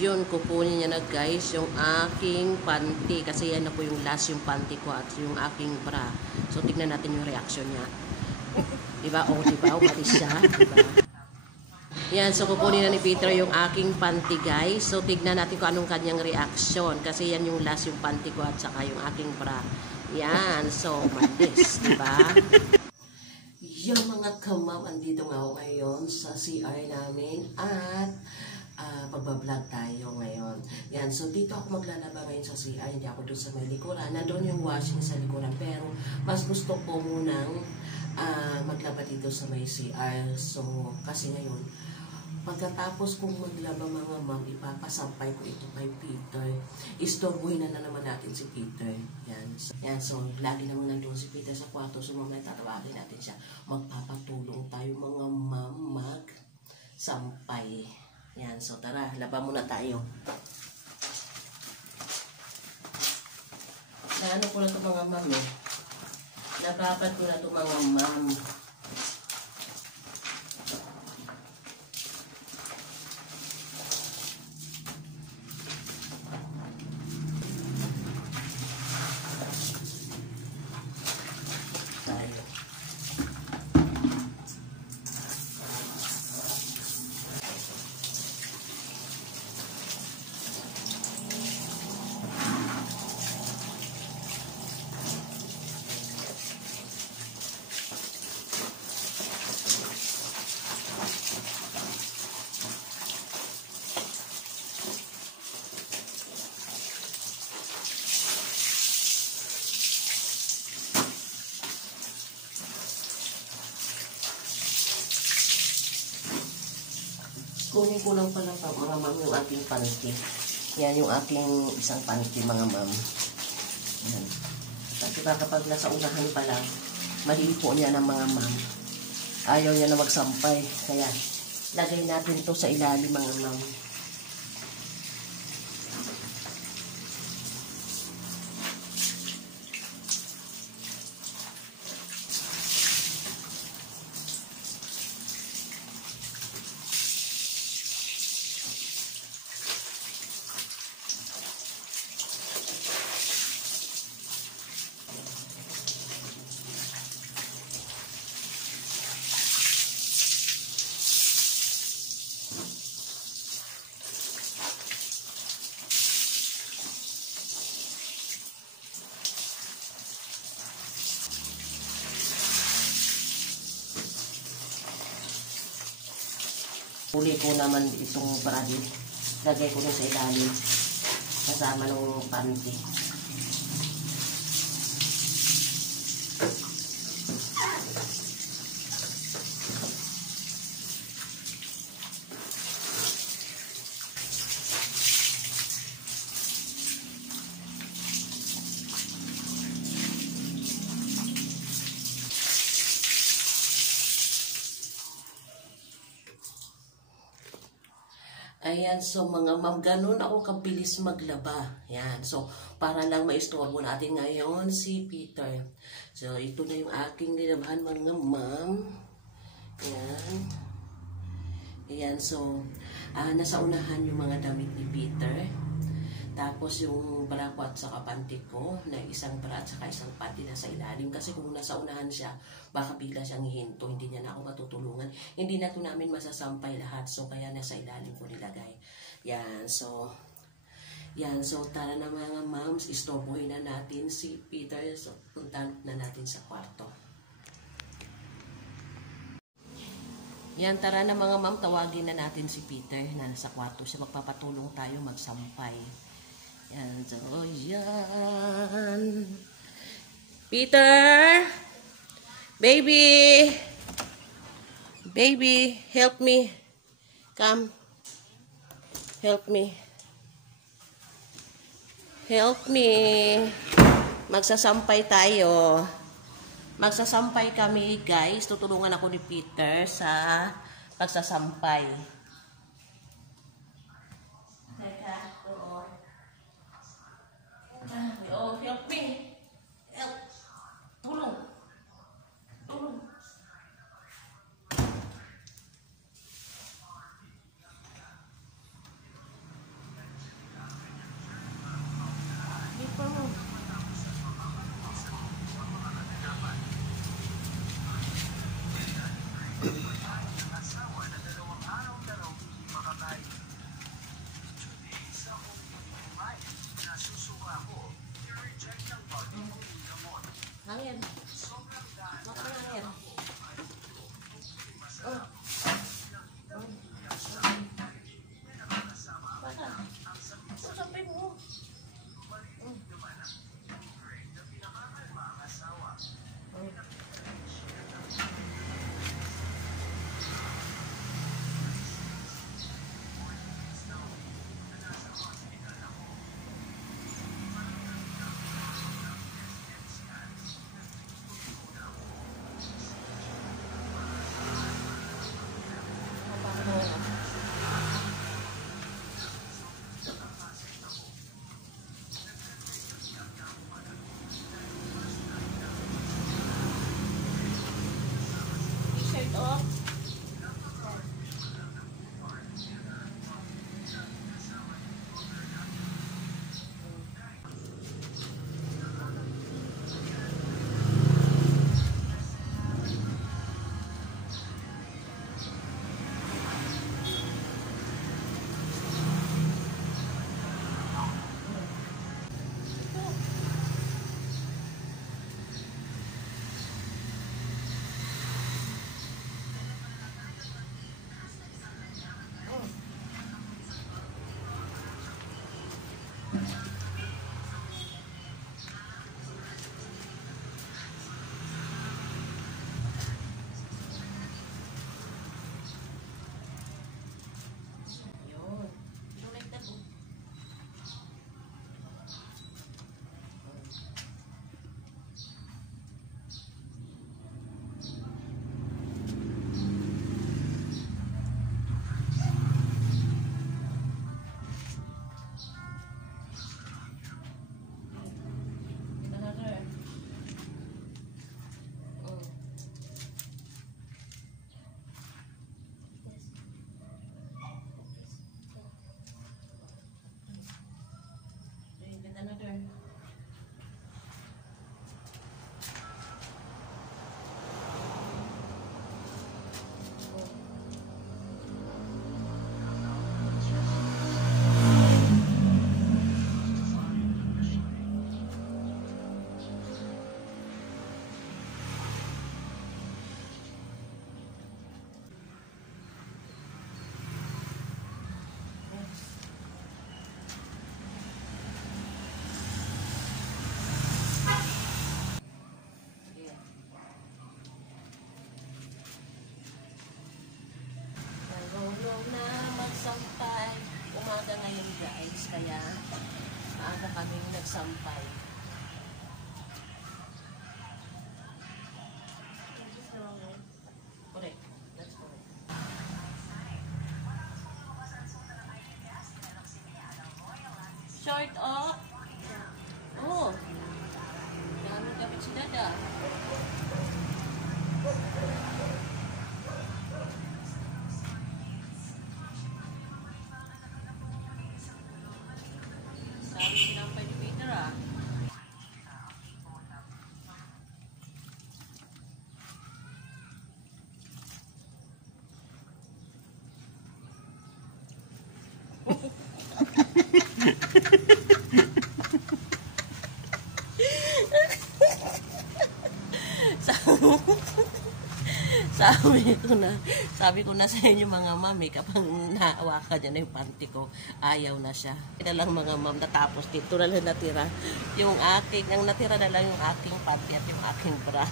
Yun, kukunin niya na guys yung aking panty. Kasi yan na po yung last yung panty ko at yung aking bra. So, tignan natin yung reaction niya. Diba? O, diba? O, pati siya. Diba? Yan, so kukunin na ni Peter yung aking panty guys. So, tignan natin kung anong kanyang reaction. Kasi yan yung last yung panty ko at saka yung aking bra. Yan, so, mandis. Diba? Yung mga kamam, andito nga ako ngayon sa CR namin at pagbablog tayo ngayon. Yan, so dito ako maglalaba ngayon sa CR, hindi ako doon sa may likuran. Nandun yung washing sa likuran, pero mas gusto ko munang maglaba dito sa may CR. So, kasi ngayon, pagkatapos kong maglaba mga ma'am, ipapasampay ko ito kay Peter. Istorbuhin na naman natin si Peter. Yan, so lagi naman nandun si Peter sa kwarto. So mamaya tatawagin natin siya. Magpapatulong tayo mga ma'am mag-sampay. Yan, so tara, laba muna tayo. Sa ano ko na ito mga ma'am eh. Napapad ko na ito mga ma'am. Kunin ko lang pala pa mga ma'am yung aking panty. Yan yung aking isang panty mga ma'am. Yan. Kasi baka pag nasa unahan pa lang, malipo niya ng mga ma'am. Ayaw niya na magsampay. Kaya lagay natin to sa ilalim mga ma'am. Huli ko naman itong bradi. Lagay ko rin sa ilalim. Kasama ng panty. Ayan, so mga ma'am, ganun ako kabilis maglaba. Ayan, so para lang maistorbo natin ngayon si Peter. So ito na yung aking nilabahan mga ma'am. Ayan. Ayan, so nasa unahan yung mga damit ni Peter. Tapos yung bra ko at saka panty ko, na isang bra at saka isang panty nasa ilalim. Kasi kung nasa unahan siya, baka bigla siyang hihinto, hindi niya na ako matutulungan. Hindi na ito namin masasampay lahat, so kaya nasa ilalim ko nilagay. Yan, so tara na mga moms, istorbohin na natin si Peter. So puntahan na natin sa kwarto. Yan, tara na mga ma'am, tawagin na natin si Peter na nasa kwarto siya. Magpapatulong tayo magsampay. Yan, so yan. Peter! Baby! Baby, help me. Come. Help me. Help me. Magsasampay tayo. Magsasampay kami, guys. Tutulungan ako ni Peter sa pagsasampay. Teka, oo. Oh, help me. Help. Tulong. Tulong. Yun. So like that. Another. Na magsampay. Umaga ngayon guys, kaya maaga kami nagsampay. Correct. That's correct. Short up. Oh. Daming kapit si Dada. Dami sinampay ni Peter ah. Sabi ko na sa inyo mga mami, kapag nahawakan niya na yung panty ko, ayaw na siya. Ito lang mga ma'am, natapos dito na lang natira. Ang natira na lang yung aking panty at yung aking bra.